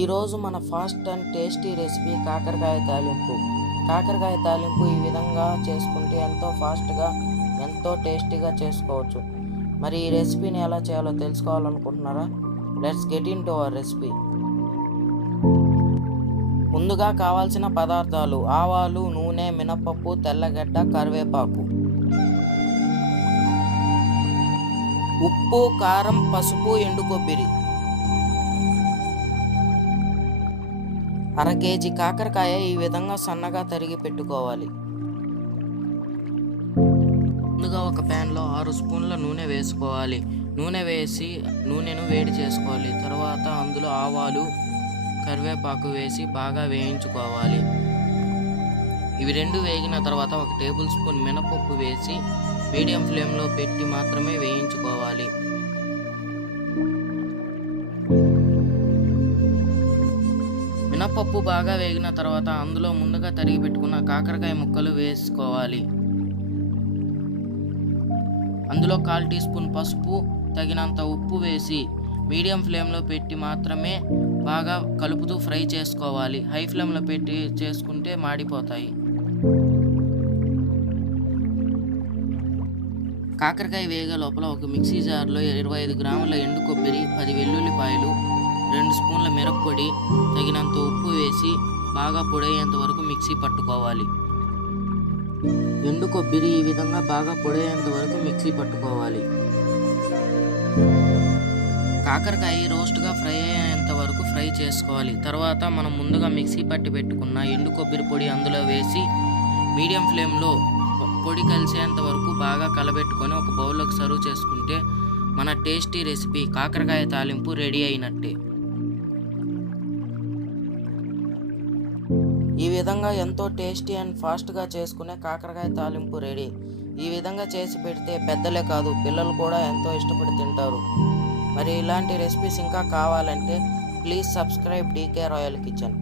ఈరోజు మన fast and tasty recipe కాకరకాయ తాలింపు. కాకరకాయ తాలింపు ఈ విధంగా చేసుకుంటే ఎంతో ఫాస్ట్గా ఎంతో టేస్టీగా చేసుకోవచ్చు. మరి ఈ రెసిపీని ఎలా చేయాలో తెలుసుకోవాలనుకుంటున్నారా? Let's get into our recipe. ముందుగా కావాల్సిన పదార్థాలు: ఆవాలు, నూనె, మినపప్పు, తెల్లగడ్డ, కరివేపాకు, ఉప్పు, కారం, పసుపు, ఎండు కొబ్బరి. 1/2 కేజీ కాకరకాయ ఈ విధంగా సన్నగా తరిగి పెట్టుకోవాలి. ముందుగా ఒక ప్యాన్లో 6 స్పూన్ల నూనె వేసుకోవాలి. నూనె వేసి నూనెను వేడి చేసుకోవాలి. తర్వాత అందులో ఆవాలు, కరివేపాకు వేసి బాగా వేయించుకోవాలి. ఇవి రెండు వేగిన తర్వాత 1 టేబుల్ స్పూన్ మినపప్పు వేసి మీడియం ఫ్లేమ్లో పెట్టి మాత్రమే వేయించుకోవాలి. మినపప్పు బాగా వేగిన తర్వాత అందులో ముందుగా తరిగి పెట్టుకున్న కాకరకాయ ముక్కలు వేసుకోవాలి. అందులో 1/4 టీ స్పూన్ పసుపు, తగినంత ఉప్పు వేసి మీడియం ఫ్లేమ్లో పెట్టి మాత్రమే బాగా కలుపుతూ ఫ్రై చేసుకోవాలి. హై ఫ్లేమ్లో పెట్టి చేసుకుంటే మాడిపోతాయి. కాకరకాయ వేగే లోపల ఒక మిక్సీ జార్లో 25 గ్రాముల ఎండు కొబ్బరి, 10 వెల్లుల్లిపాయలు, 2 స్పూన్ల మిరప్పొడి, తగినంత ఉప్పు వేసి బాగా పొడయ్యేంత వరకు మిక్సీ పట్టుకోవాలి. ఎండు కొబ్బరి ఈ విధంగా బాగా పొడయ్యేంత వరకు మిక్సీ పట్టుకోవాలి. కాకరకాయ రోస్ట్గా ఫ్రై అయ్యేంత వరకు ఫ్రై చేసుకోవాలి. తర్వాత మనం ముందుగా మిక్సీ పట్టి పెట్టుకున్న ఎండు కొబ్బరి పొడి అందులో వేసి మీడియం ఫ్లేమ్లో పొడి కలిసేంత వరకు బాగా కలబెట్టుకొని ఒక బౌల్లోకి సర్వ్ చేసుకుంటే మన టేస్టీ రెసిపీ కాకరకాయ తాలింపు రెడీ అయినట్టే. ఈ విధంగా ఎంతో టేస్టీ అండ్ ఫాస్ట్గా చేసుకునే కాకరకాయ తాలింపు రెడీ. ఈ విధంగా చేసి పెడితే పెద్దలే కాదు పిల్లలు కూడా ఎంతో ఇష్టపడి తింటారు. మరి ఇలాంటి రెసిపీస్ ఇంకా కావాలంటే please subscribe DK royal kitchen.